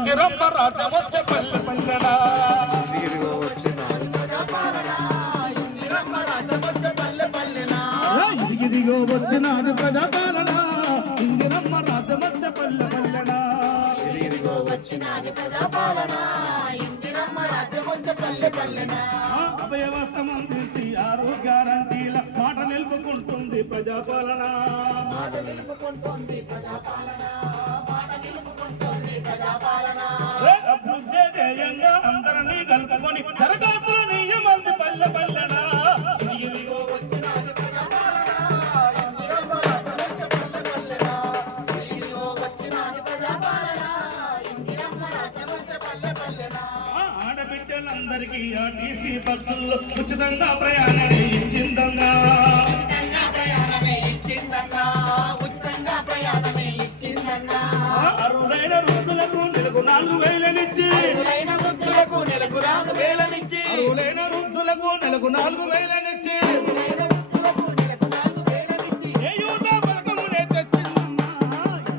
ఇందిరమ్మ రాజ్యం వచ్చే పల్లె పల్లెనా ఇదిగో వచ్చినాది ప్రజాపాలన ఇందిరమ్మ రాజ్యం వచ్చే పల్లె పల్లెనా ఇదిగో వచ్చినాది ప్రజాపాలన ఇందిరమ్మ రాజ్యం వచ్చే పల్లె పల్లెనా ఇదిగో వచ్చినాది ప్రజాపాలన ఇందిరమ్మ రాజ్యం వచ్చే పల్లె పల్లెనా అభయవస్థ అందించి ఆరోగ్య గ్యారంటీల మాట నిలుపుకుంటుంది ప్రజాపాలన మాట నిలుపుకుంటుంది ప్రజాపాలన మాట నిలుపుకుంటుంది ప్రజాపాలన అభివృద్ధి ధ్యేయంగా అందరినీ కలుపుకొని దరఖాస్తుల నియమాలు పల్లె పల్లెనా ఇదిగో వచ్చినాది ప్రజాపాలన ఇందిరమ్మ రాజ్యం వచ్చే పల్లె పల్లెనా ఇదిగో వచ్చినాది ప్రజాపాలన ఇందిరమ్మ రాజ్యం వచ్చే పల్లె పల్లెనా ఆడబిడ్డలందరికీ ఆర్టీసీ బస్సుల్లో ఉచితంగా ప్రయాణమే ఇచ్చిందన్నా ఉచితంగా ప్రయాణమే ఇచ్చిందన్నా ఉచితంగా ప్రయాణమే ఇచ్చిందన్నా అరుదైన వృద్ధులకు నెలకు 4,000నిచ్చి అరుదైన వృద్ధులకు నెలకు 4,000నిచ్చి అరుదైన వృద్ధులకు నెలకు 4,000నిచ్చి అరుదైన వృద్ధులకు నెలకు 4,000నిచ్చి ఏ యూత పథకమునే తెచ్చిందన్నా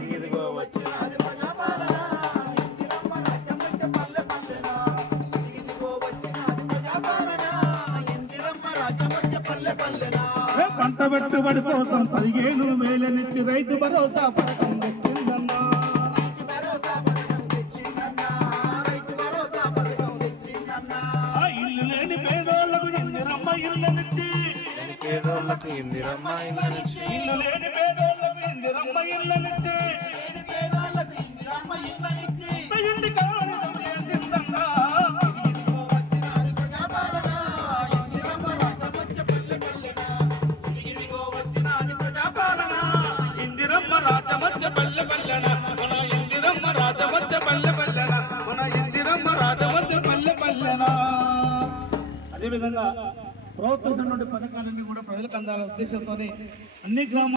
ఇదిగో వచ్చినాది ప్రజాపాలన ఇందిరమ్మ రాజ్యం వచ్చే పల్లె పల్లెనా ఇదిగో వచ్చినాది ప్రజాపాలన ఇందిరమ్మ రాజ్యం వచ్చే పల్లె పల్లెనా పంట పెట్టుబడి కోసం 15,000నిచ్చి రైతు భరోసా పథకం తెచ్చిందన్నా రైతు భరోసా పథకం తెచ్చిందన్నా రైతు భరోసా పథకం తెచ్చిందన్నా ఇల్లు లేని పేదోళ్లకు ఇందిరమ్మ ఇళ్ళనిచ్చి పేదోళ్ళకు ఇందిరమ్మ ఇళ్ళనిచ్చి ఇల్లు లేని పేదోళ్లకు ఇందిరమ్మ ఇళ్ళనిచ్చి లేని పేదోళ్ళకు ఇందిరమ్మ ఇళ్ళనిచ్చి ఇంటి కారణం చేసిందన్నా ఇదిగో వచ్చినాది ప్రజాపాలన ఇందిరమ్మ రాజ్యం వచ్చే పల్లె పల్లెనా ఇదిగో వచ్చినాది ప్రజాపాలన ఇందిరమ్మ రాజమచ్చ పల్లె పల్లెన మన ఇందిరమ్మ రాజమచ్చ పల్లె పల్లెన మన ఇందిరమ్మ రాజమచ్చ పల్లె పల్లెన అదేవిధంగా ప్రభుత్వం నుండి పథకాలన్నీ కూడా ప్రజలకు అందాల ఉద్దేశంతో అన్ని గ్రామాల